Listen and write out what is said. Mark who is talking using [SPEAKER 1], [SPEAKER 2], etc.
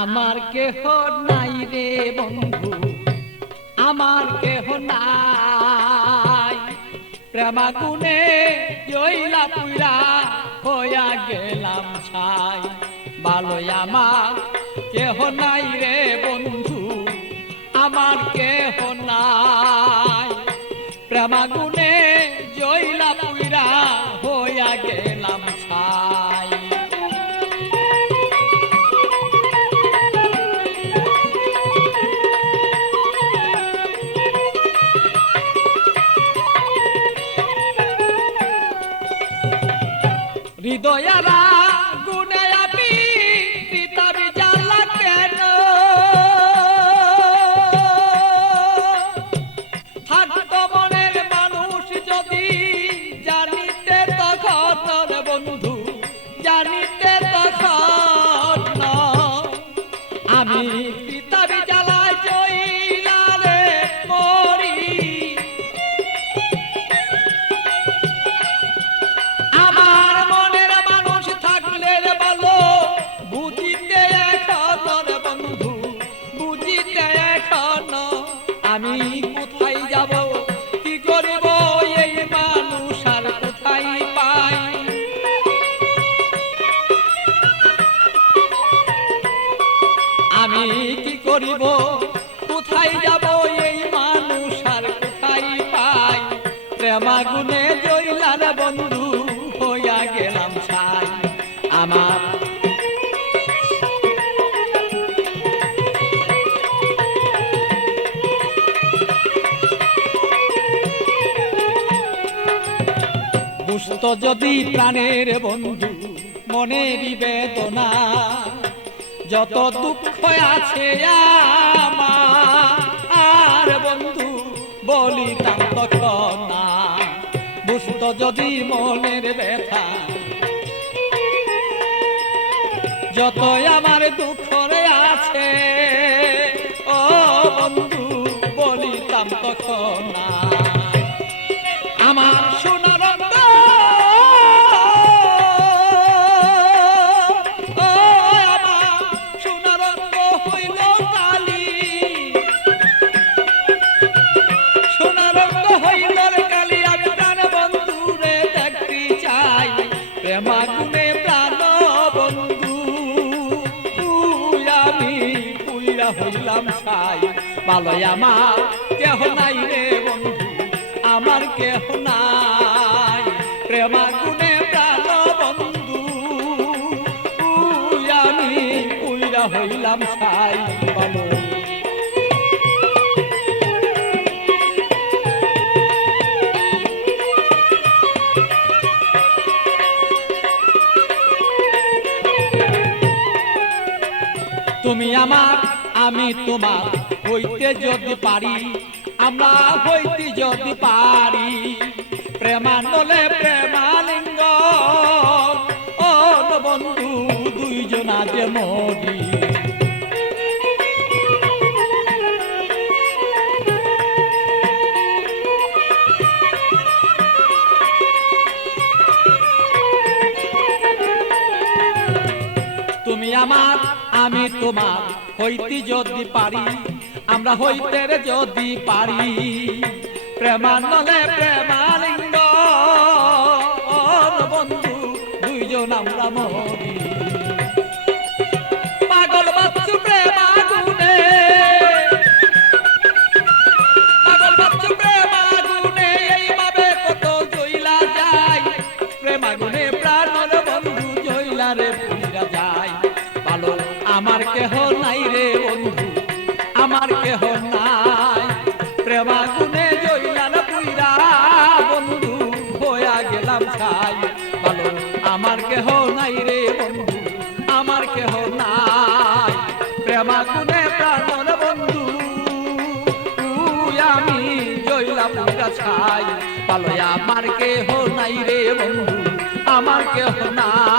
[SPEAKER 1] আমার কেহ নাই রে বন্ধু, আমার কেহ নাই। প্রেমাগুনে জইলা পুরা হইয়া গেলাম ছাই। ভালোই আমার কেহ নাই রে বন্ধু, আমার কেহ নাই। প্রেমাগুনে জইলা হৃদয়ারা করিব কোথায় যাব এই মানুষ আর কোথায় পাই? প্রেমাগুনে জইলার বন্ধু হইয়া গেলাম ছাই। আমার যদি প্রাণের বন্ধু মনের বেদনা যত দুঃখ আছে আমার বন্ধু বলিতাম না দুষ্ট যদি মনের ব্যথা। যত আমার দুঃখ রে আছে, ও বন্ধু বলিতাম তখন না পুইরা হইলাম ছাই ভালোই আমার কেহ নাই রে বন্ধু, আমার কেহ নাই। প্রেমাগুনে প্রাণ বন্ধু আমি পুইরা হইলাম ভালো তুমি আমার আমি তোমার হইতে যদি পারি, আমরা হইতে যদি পারি। প্রেমানলে প্রেমালিঙ্গ, ও বন্ধু, দুইজনা যে মরি। তুমি আমার আমি তোমার হইতে যদি পারি আমরা হইতে যদি পারি। প্রেমানলে প্রেমালিঙ্গ বন্ধু দুইজন আমরা জইলা রে পুইরা। বন্ধু, হইয়া গেলাম ভালো, আমার কেহ নাই রে বন্ধু, আমার কেহ নাই। প্রেমাগুনে প্রাণ বন্ধু আমি ছাই। পালো আমার কেহ নাই রে বন্ধু, আমার কেহ নাই।